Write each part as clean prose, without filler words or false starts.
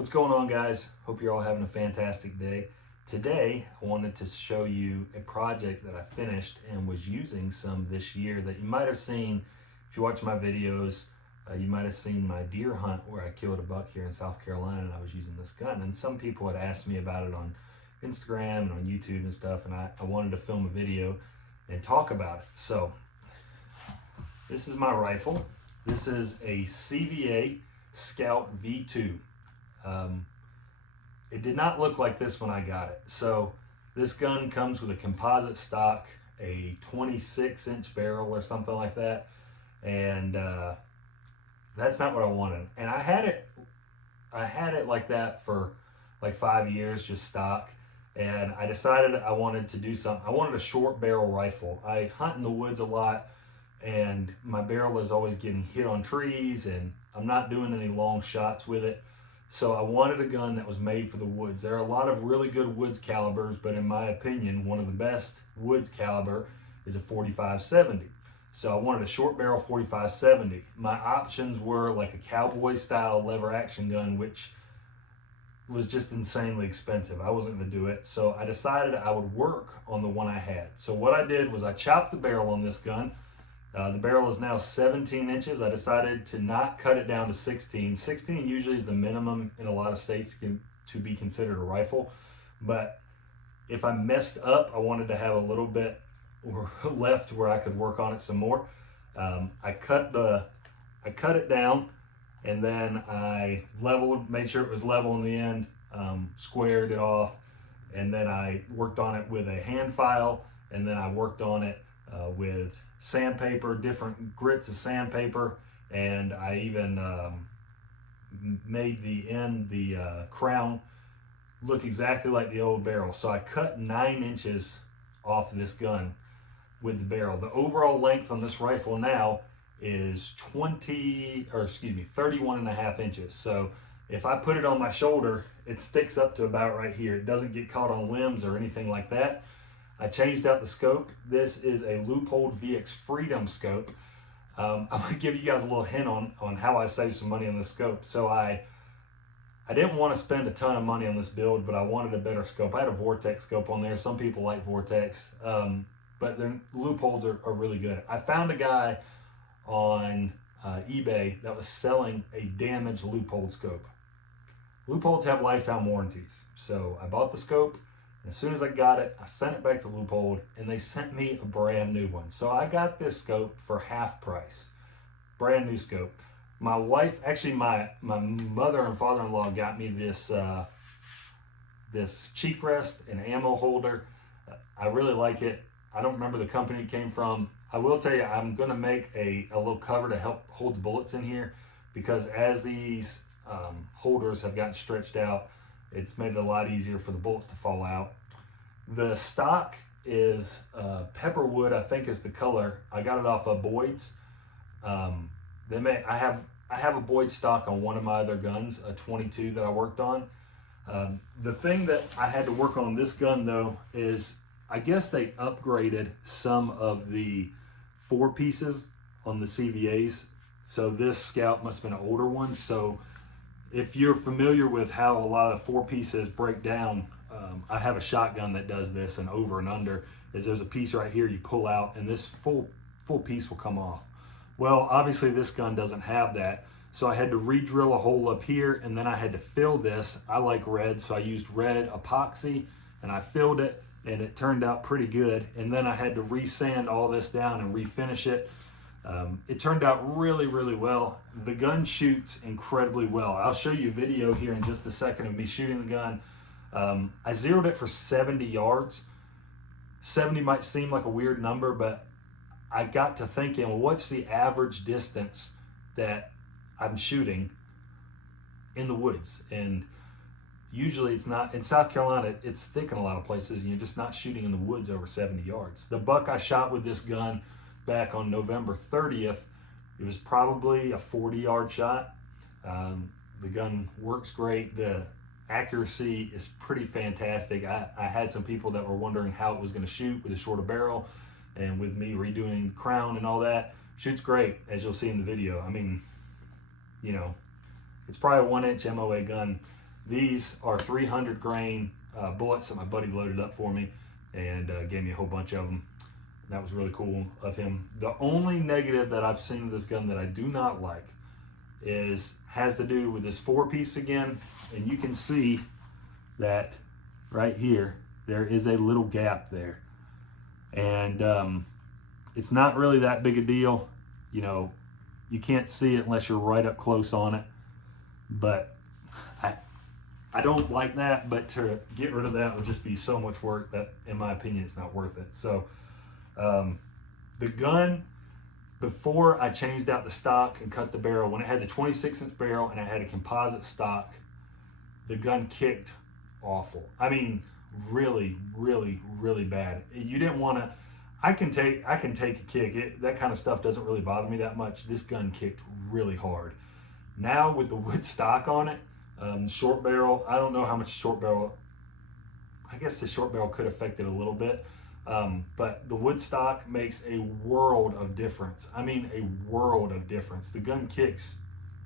What's going on, guys? Hope you're all having a fantastic day. Today, I wanted to show you a project that I finished and was using some this year that you might have seen. If you watch my videos, you might have seen my deer hunt where I killed a buck here in South Carolina and I was using this gun. And some people had asked me about it on Instagram and on YouTube and stuff, and I wanted to film a video and talk about it. So, this is my rifle. This is a CVA Scout V2. It did not look like this when I got it. So this gun comes with a composite stock, a 26-inch barrel or something like that, and that's not what I wanted. And I had it like that for like 5 years, just stock. And I decided I wanted to do something. I wanted a short barrel rifle. I hunt in the woods a lot, and my barrel is always getting hit on trees, and I'm not doing any long shots with it. So I wanted a gun that was made for the woods. There are a lot of really good woods calibers, but in my opinion, one of the best woods caliber is a 45-70. So I wanted a short barrel 45-70. My options were like a cowboy style lever action gun, which was just insanely expensive. I wasn't gonna do it. So I decided I would work on the one I had. So what I did was I chopped the barrel on this gun. The barrel is now 17 inches. I decided to not cut it down to 16. 16 usually is the minimum in a lot of states to be considered a rifle. But if I messed up, I wanted to have a little bit left where I could work on it some more. I cut it down, and then I leveled, made sure it was level in the end, squared it off, and then I worked on it with a hand file, and then I worked on it with sandpaper, different grits of sandpaper, and I even made the crown look exactly like the old barrel. So I cut 9 inches off this gun with the barrel. The overall length on this rifle now is 31.5 inches. So if I put it on my shoulder, it sticks up to about right here. It doesn't get caught on limbs or anything like that. I changed out the scope. This is a Leupold VX Freedom scope. I'm gonna give you guys a little hint on how I saved some money on this scope. So I didn't want to spend a ton of money on this build, but I wanted a better scope. I had a Vortex scope on there. Some people like Vortex, but the Leupolds are really good. I found a guy on eBay that was selling a damaged Leupold scope. Leupolds have lifetime warranties. So I bought the scope. As soon as I got it, I sent it back to Leupold, and they sent me a brand new one. So I got this scope for half price, brand new scope. My wife, actually my mother and father-in-law got me this this cheek rest and ammo holder. I really like it. I don't remember the company it came from. I will tell you, I'm gonna make a little cover to help hold the bullets in here, because as these holders have gotten stretched out, it's made it a lot easier for the bullets to fall out. The stock is pepperwood, I think is the color. I got it off of Boyd's. I have a Boyd stock on one of my other guns, a 22 that I worked on. The thing that I had to work on this gun though is, I guess they upgraded some of the 4 pieces on the CVAs. So this Scout must have been an older one. So if you're familiar with how a lot of 4 pieces break down, I have a shotgun that does this, and over and under is there's a piece right here you pull out, and this full piece will come off. Well, obviously this gun doesn't have that, so I had to re-drill a hole up here, and then I had to fill this. I like red, so I used red epoxy, and I filled it, and it turned out pretty good. And then I had to re-sand all this down and refinish it. It turned out really, really well. The gun shoots incredibly well. I'll show you a video here in just a second of me shooting the gun. I zeroed it for 70 yards. 70 might seem like a weird number, but I got to thinking, well, what's the average distance that I'm shooting in the woods? And usually it's not, in South Carolina, it's thick in a lot of places, and you're just not shooting in the woods over 70 yards. The buck I shot with this gun back on November 30th, it was probably a 40-yard shot. The gun works great. The accuracy is pretty fantastic. I had some people that were wondering how it was going to shoot with a shorter barrel, and with me redoing the crown and all that, shoots great, as you'll see in the video. I mean, you know, it's probably a 1-inch MOA gun. These are 300 grain bullets that my buddy loaded up for me and gave me a whole bunch of them. That was really cool of him. The only negative that I've seen of this gun that I do not like has to do with this 4-piece again. And you can see that right here, there is a little gap there. And it's not really that big a deal. You know, you can't see it unless you're right up close on it. But I don't like that, but to get rid of that would just be so much work that, in my opinion, it's not worth it. So the gun, before I changed out the stock and cut the barrel, when it had the 26-inch barrel and it had a composite stock, the gun kicked awful. I mean, really, really, really bad. You didn't want to. I can take a kick. That kind of stuff doesn't really bother me that much. This gun kicked really hard. Now with the wood stock on it, short barrel, I don't know how much short barrel, I guess the short barrel could affect it a little bit, but the wood stock makes a world of difference. I mean, a world of difference. The gun kicks,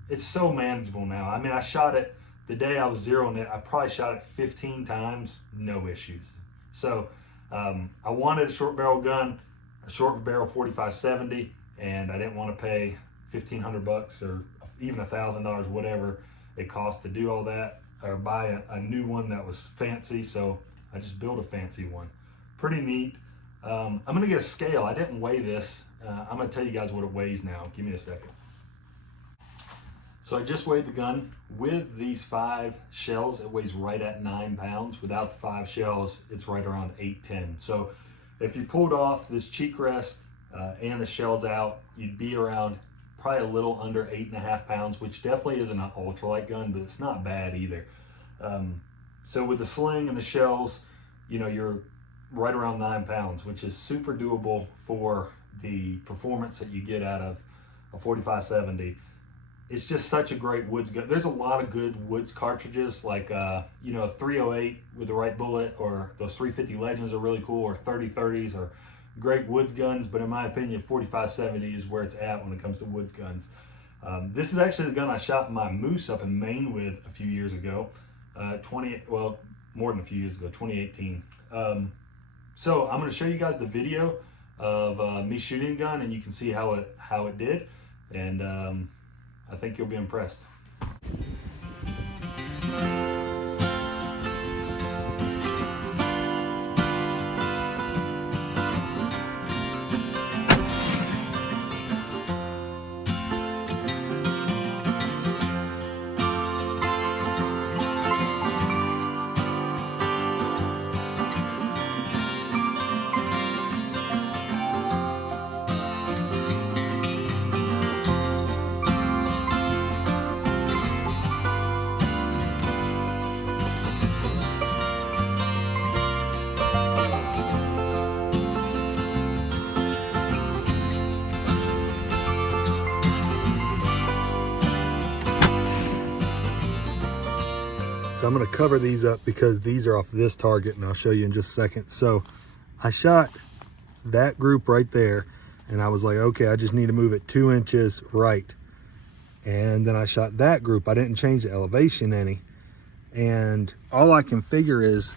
it's so manageable now. I mean, I shot it, the day I was zeroing it, I probably shot it 15 times, no issues. So I wanted a short barrel gun, a short barrel 4570, and I didn't want to pay $1,500 or even $1,000, whatever it cost to do all that, or buy a new one that was fancy. So I just built a fancy one. Pretty neat. I'm gonna get a scale. I didn't weigh this. I'm gonna tell you guys what it weighs now. Give me a second. So I just weighed the gun. With these 5 shells, it weighs right at 9 pounds. Without the 5 shells, it's right around 8-10. So if you pulled off this cheek rest and the shells out, you'd be around probably a little under 8.5 pounds, which definitely isn't an ultralight gun, but it's not bad either. So with the sling and the shells, you know, you're right around 9 pounds, which is super doable for the performance that you get out of a 4570. It's just such a great woods gun. There's a lot of good woods cartridges, like you know, a 308 with the right bullet, or those 350 Legends are really cool, or 3030s are great woods guns, but in my opinion, 4570 is where it's at when it comes to woods guns. This is actually the gun I shot my moose up in Maine with a few years ago, well, more than a few years ago, 2018. So I'm going to show you guys the video of me shooting a gun, and you can see how it did, and I think you'll be impressed. So I'm going to cover these up because these are off this target, and I'll show you in just a second. So I shot that group right there, and I was like, okay, I just need to move it 2 inches right. And then I shot that group. I didn't change the elevation any. And all I can figure is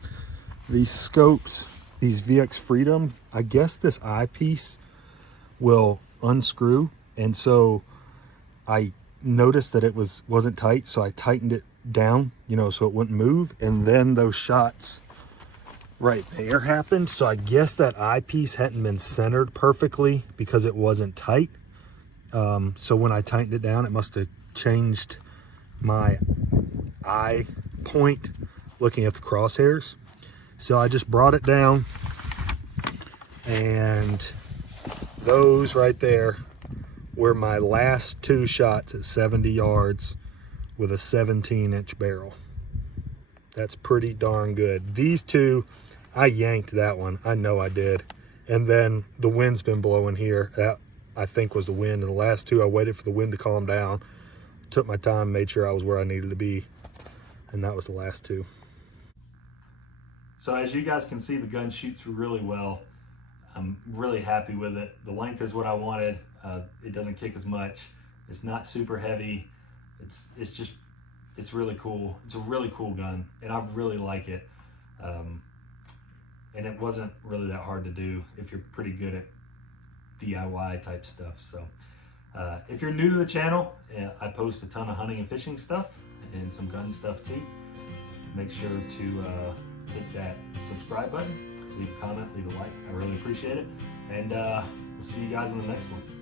these scopes, these VX Freedom, I guess this eyepiece will unscrew. And so I noticed that it wasn't tight, so I tightened it down, you know, so it wouldn't move. And then those shots right there happened. So I guess that eyepiece hadn't been centered perfectly because it wasn't tight. So when I tightened it down, it must have changed my eye point looking at the crosshairs. So I just brought it down, and those right there were my last 2 shots at 70 yards with a 17-inch barrel. That's pretty darn good. These 2, I yanked that one. I know I did. And then the wind's been blowing here. That, I think, was the wind. And the last 2, I waited for the wind to calm down, took my time, made sure I was where I needed to be. And that was the last 2. So as you guys can see, the gun shoots really well. I'm really happy with it. The length is what I wanted. It doesn't kick as much. It's not super heavy. It's just it's really cool. It's a really cool gun, and I really like it. And it wasn't really that hard to do if you're pretty good at DIY type stuff. So if you're new to the channel, I post a ton of hunting and fishing stuff and some gun stuff too. Make sure to hit that subscribe button, leave a comment, leave a like. I really appreciate it. And we'll see you guys in the next one.